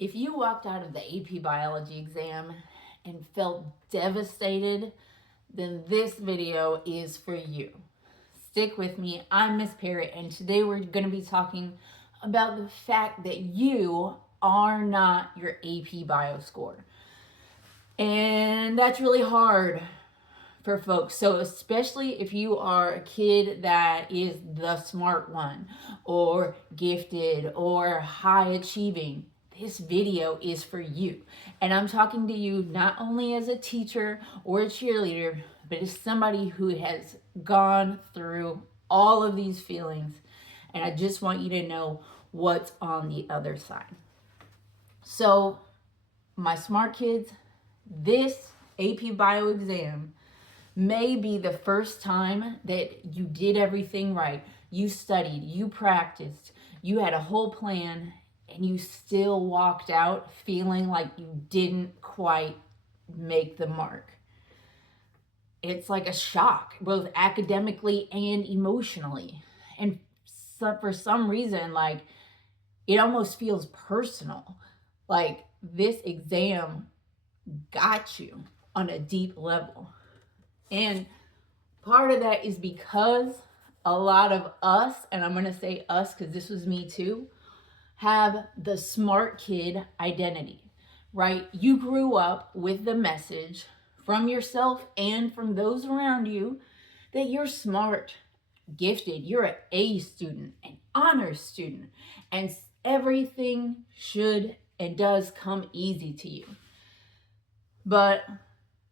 If you walked out of the AP biology exam and felt devastated, then this video is for you. Stick with me. I'm Miss Parrot, and today we're going to be talking about the fact that you are not your AP bio score. And that's really hard for folks. So especially if you are a kid that is the smart one or gifted or high achieving, this video is for you. And I'm talking to you not only as a teacher or a cheerleader, but as somebody who has gone through all of these feelings. And I just want you to know what's on the other side. So, my smart kids, this AP bio exam may be the first time that you did everything right. You studied, you practiced, you had a whole plan, and you still walked out feeling like you didn't quite make the mark. It's like a shock, both academically and emotionally. And so for some reason, like, it almost feels personal. Like this exam got you on a deep level. And part of that is because a lot of us, and I'm going to say us because this was me too, have the smart kid identity, right? You grew up with the message from yourself and from those around you that you're smart, gifted, you're an A student, an honors student, and everything should and does come easy to you. But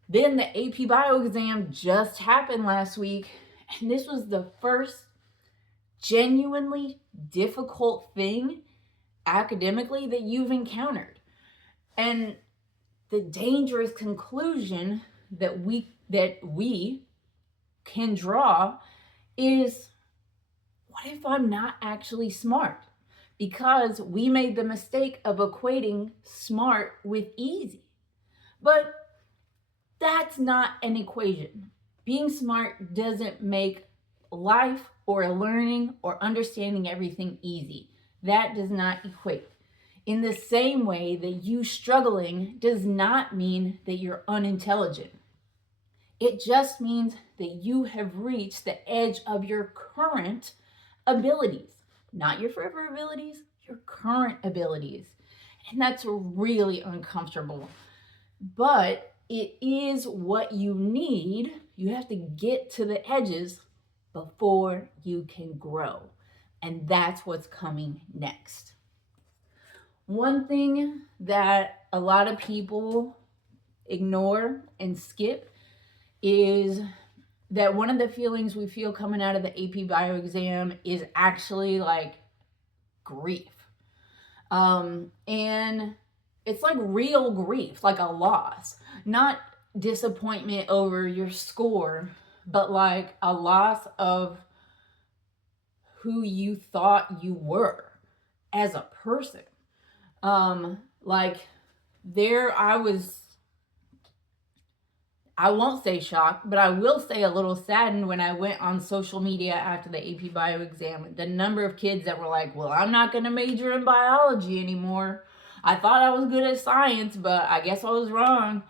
then the AP bio exam just happened last week, and this was the first genuinely difficult thing academically that you've encountered. And the dangerous conclusion that we can draw is, what if I'm not actually smart? Because we made the mistake of equating smart with easy. But that's not an equation. Being smart doesn't make life or learning or understanding everything easy. That does not equate. In the same way that you struggling does not mean that you're unintelligent. It just means that you have reached the edge of your current abilities, not your forever abilities, your current abilities. And that's really uncomfortable. But it is what you need. You have to get to the edges before you can grow. And that's what's coming next. One thing that a lot of people ignore and skip is that one of the feelings we feel coming out of the AP bio exam is actually like grief. And it's like real grief, like a loss, not disappointment over your score, but like a loss of who you thought you were as a person. I won't say shocked, but I will say a little saddened when I went on social media after the AP bio exam. The number of kids that were like, well, I'm not going to major in biology anymore. I thought I was good at science, but I guess I was wrong.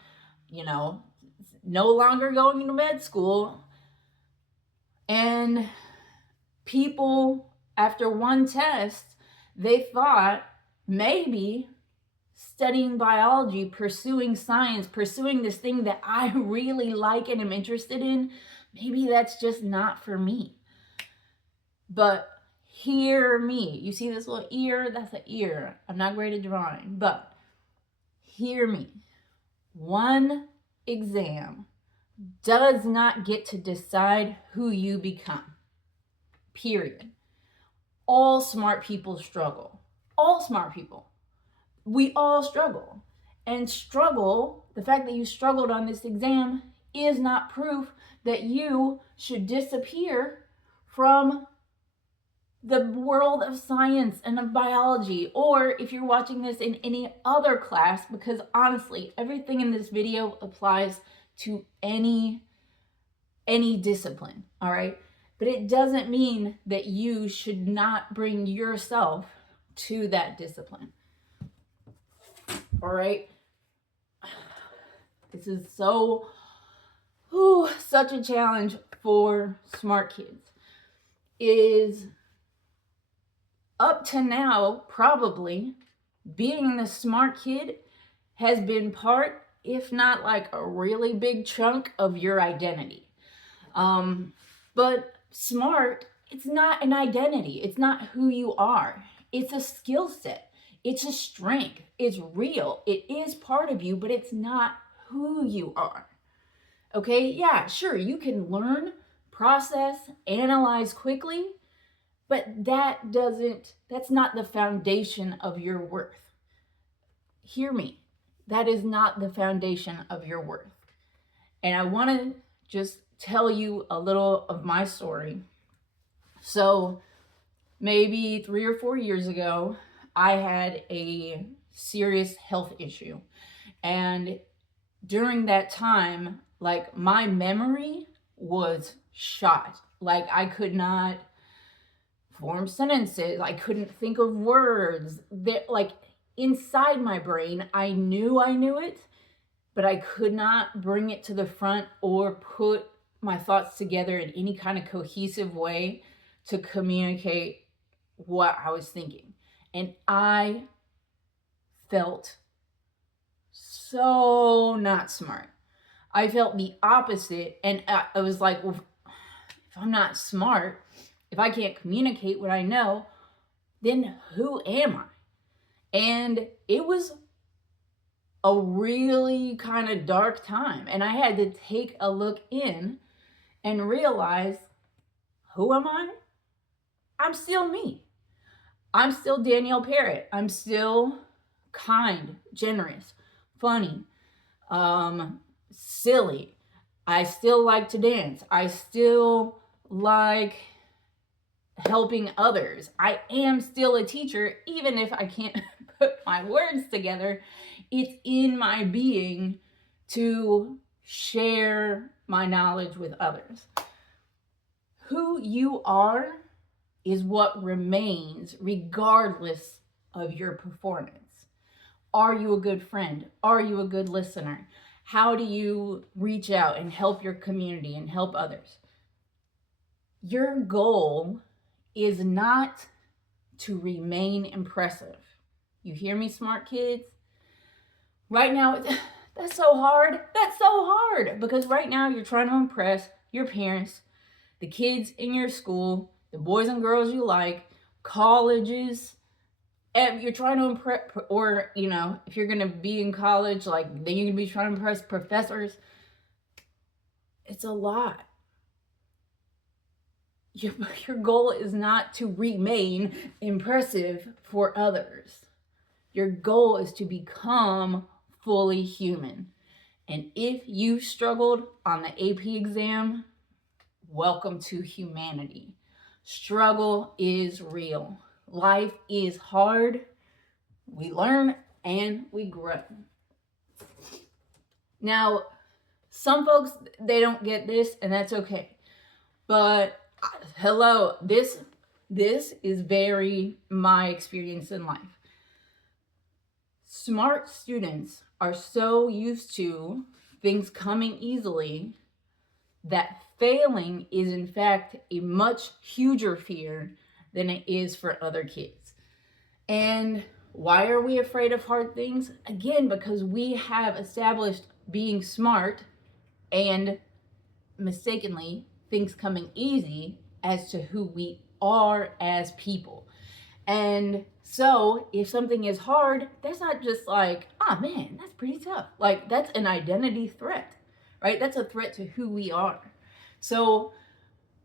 No longer going to med school. And people, after one test, they thought maybe studying biology, pursuing science, pursuing this thing that I really like and am interested in, maybe that's just not for me. But hear me. You see this little ear? That's an ear. I'm not great at drawing, but hear me. One exam does not get to decide who you become. Period. All smart people struggle. All smart people. We all struggle. And struggle, the fact that you struggled on this exam, is not proof that you should disappear from the world of science and of biology, or if you're watching this in any other class, because honestly, everything in this video applies to any discipline, all right? But it doesn't mean that you should not bring yourself to that discipline. All right. This is such a challenge for smart kids. Is up to now, probably being the smart kid has been part, if not like a really big chunk of your identity. But smart, it's not an identity. It's not who you are. It's a skill set. It's a strength. It's real. It is part of you, but it's not who you are. Okay, yeah, sure, you can learn, process, analyze quickly, but that's not the foundation of your worth. Hear me. That is not the foundation of your worth. And I want to just tell you a little of my story. So, maybe 3 or 4 years ago, I had a serious health issue. And during that time, like, my memory was shot. Like, I could not form sentences. I couldn't think of words. That, like, inside my brain, I knew it, but I could not bring it to the front or put my thoughts together in any kind of cohesive way to communicate what I was thinking. And I felt so not smart. I felt the opposite. And I was like, well, if I'm not smart, if I can't communicate what I know, then who am I? And it was a really kind of dark time. And I had to take a look in and realize, who am I? I'm still me. I'm still Danielle Parrot. I'm still kind, generous, funny, silly. I still like to dance. I still like helping others. I am still a teacher, even if I can't put my words together. It's in my being to share my knowledge with others. Who you are is what remains regardless of your performance. Are you a good friend? Are you a good listener? How do you reach out and help your community and help others? Your goal is not to remain impressive. You hear me, smart kids? Right now, that's so hard. That's so hard because right now you're trying to impress your parents, the kids in your school, the boys and girls you like, colleges. You're trying to impress, or, if you're going to be in college, like, then you're going to be trying to impress professors. It's a lot. Your goal is not to remain impressive for others. Your goal is to become fully human. And if you struggled on the AP exam, welcome to humanity. Struggle is real. Life is hard. We learn and we grow. Now, some folks, they don't get this, and that's okay. But hello, this is very my experience in life. Smart students are so used to things coming easily that failing is in fact a much huger fear than it is for other kids. And why are we afraid of hard things? Again, because we have established being smart and mistakenly things coming easy as to who we are as people. And so if something is hard, that's not just like, oh man, that's pretty tough. Like, that's an identity threat, right? That's a threat to who we are. So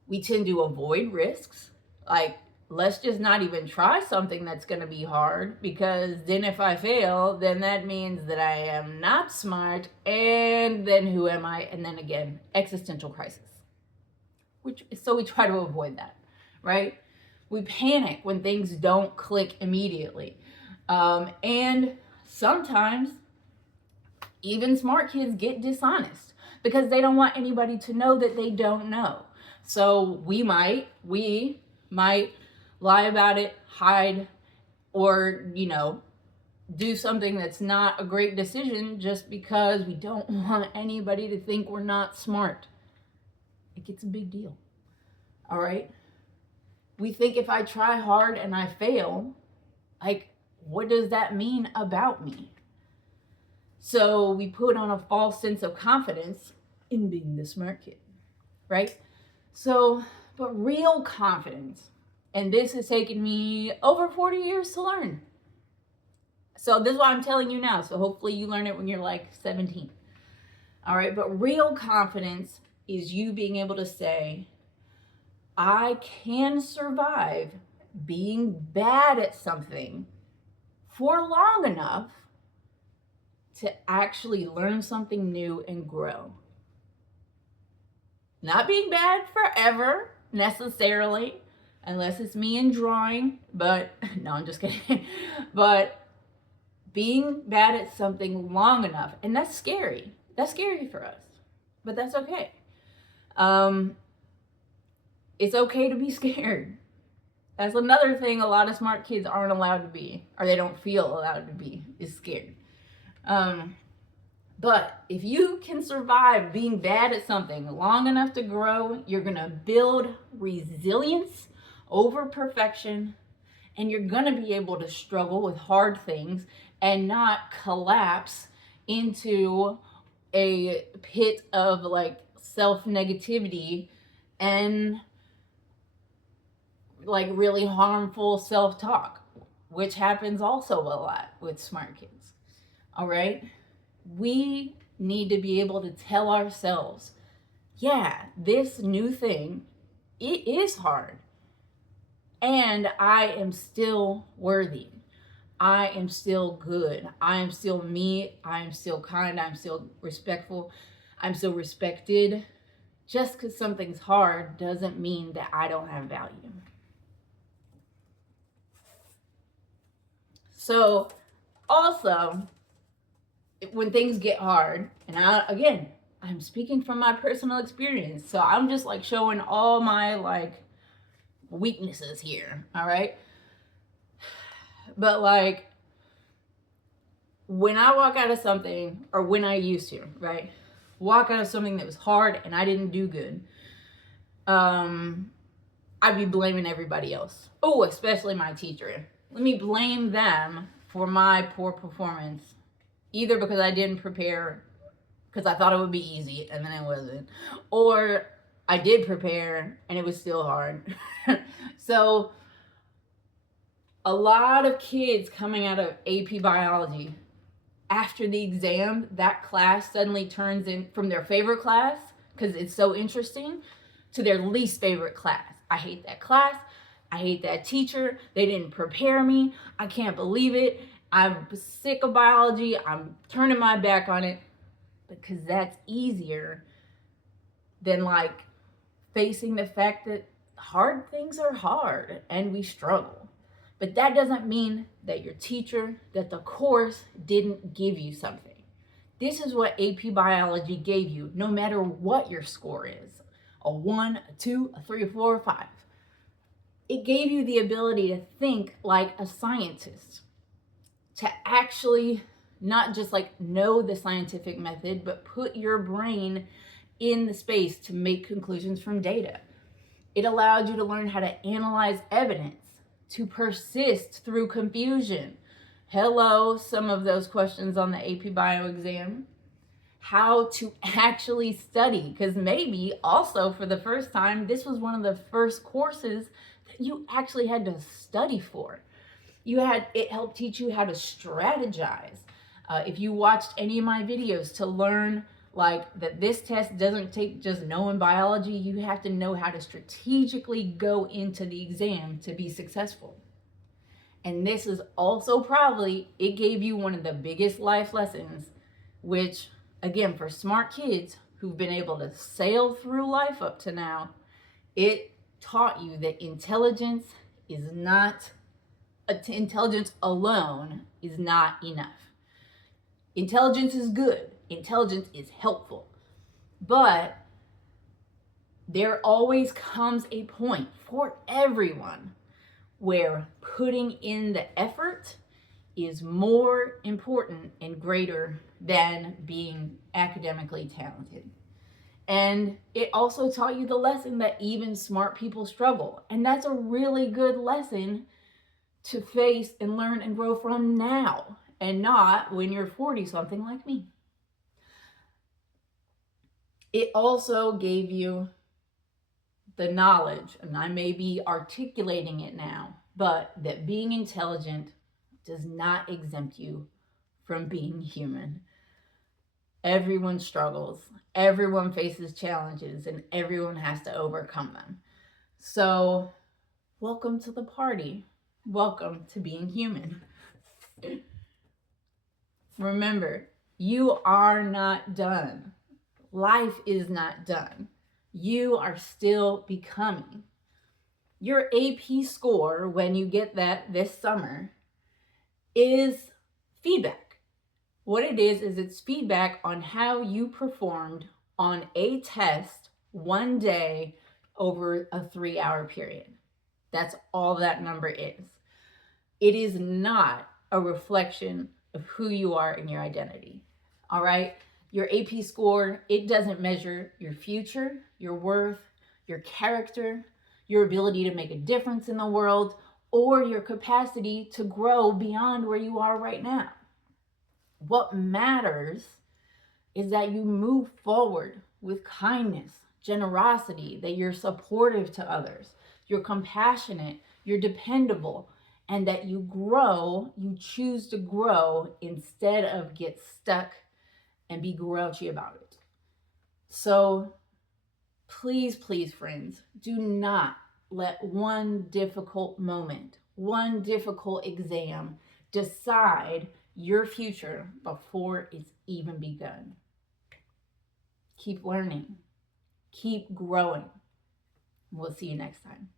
we tend to avoid risks. Like, let's just not even try something that's going to be hard, because then if I fail, then that means that I am not smart, and then who am I? And then again, existential crisis. So we try to avoid that, right? We panic when things don't click immediately. And sometimes even smart kids get dishonest because they don't want anybody to know that they don't know. So we might lie about it, hide, or, do something that's not a great decision just because we don't want anybody to think we're not smart. It gets a big deal. All right? We think if I try hard and I fail, like, what does that mean about me? So we put on a false sense of confidence in being the smart kid, right? So, but real confidence, and this has taken me over 40 years to learn. So this is why I'm telling you now. So hopefully you learn it when you're like 17. All right, but real confidence is you being able to say, I can survive being bad at something for long enough to actually learn something new and grow. Not being bad forever, necessarily, unless it's me in drawing, but no, I'm just kidding. But being bad at something long enough, and that's scary. That's scary for us, but that's okay. It's okay to be scared. That's another thing a lot of smart kids aren't allowed to be, or they don't feel allowed to be, is scared. But if you can survive being bad at something long enough to grow, you're going to build resilience over perfection, and you're going to be able to struggle with hard things and not collapse into a pit of like self-negativity and like really harmful self-talk, which happens also a lot with smart kids. All right? We need to be able to tell ourselves, yeah, this new thing, it is hard. And I am still worthy. I am still good. I am still me. I am still kind. I'm still respectful. I'm still respected. Just because something's hard doesn't mean that I don't have value. So, also, when things get hard, and I'm speaking from my personal experience, so I'm just like showing all my like weaknesses here, all right? But like, when I walk out of something, or when I used to, right, walk out of something that was hard and I didn't do good, I'd be blaming everybody else. Oh, especially my teacher. Let me blame them for my poor performance, either because I didn't prepare because I thought it would be easy and then it wasn't, or I did prepare and it was still hard. So a lot of kids coming out of AP biology, after the exam, that class suddenly turns in from their favorite class because it's so interesting to their least favorite class. I hate that class. I hate that teacher. They didn't prepare me. I can't believe it. I'm sick of biology. I'm turning my back on it, because that's easier than like facing the fact that hard things are hard and we struggle. But that doesn't mean that your teacher, that the course didn't give you something. This is what AP biology gave you, no matter what your score is. A 1, a 2, a 3, a 4, or 5. It gave you the ability to think like a scientist, to actually not just like know the scientific method, but put your brain in the space to make conclusions from data. It allowed you to learn how to analyze evidence, to persist through confusion. Hello, some of those questions on the AP Bio exam. How to actually study, because maybe also for the first time, this was one of the first courses that you actually had to study for. It helped teach you how to strategize. If you watched any of my videos to learn like that this test doesn't take just knowing biology, you have to know how to strategically go into the exam to be successful. And this is also probably, it gave you one of the biggest life lessons, which again, for smart kids who've been able to sail through life up to now, it taught you that intelligence alone is not enough. Intelligence is good. Intelligence is helpful. But there always comes a point for everyone where putting in the effort is more important and greater than being academically talented. And it also taught you the lesson that even smart people struggle. And that's a really good lesson to face and learn and grow from now, and not when you're 40 something like me. It also gave you the knowledge, and I may be articulating it now, but that being intelligent does not exempt you from being human. Everyone struggles, everyone faces challenges, and everyone has to overcome them. So, welcome to the party. Welcome to being human. Remember, you are not done. Life is not done. You are still becoming. Your AP score, when you get that this summer, is feedback. What it is it's feedback on how you performed on a test one day over a 3-hour period. That's all that number is. It is not a reflection of who you are and your identity. All right? Your AP score, it doesn't measure your future, your worth, your character, your ability to make a difference in the world, or your capacity to grow beyond where you are right now. What matters is that you move forward with kindness, generosity, that you're supportive to others, you're compassionate, you're dependable, and that you grow, you choose to grow instead of get stuck and be grouchy about it. So please, please, friends, do not let one difficult moment, one difficult exam decide your future before it's even begun. Keep learning. Keep growing. We'll see you next time.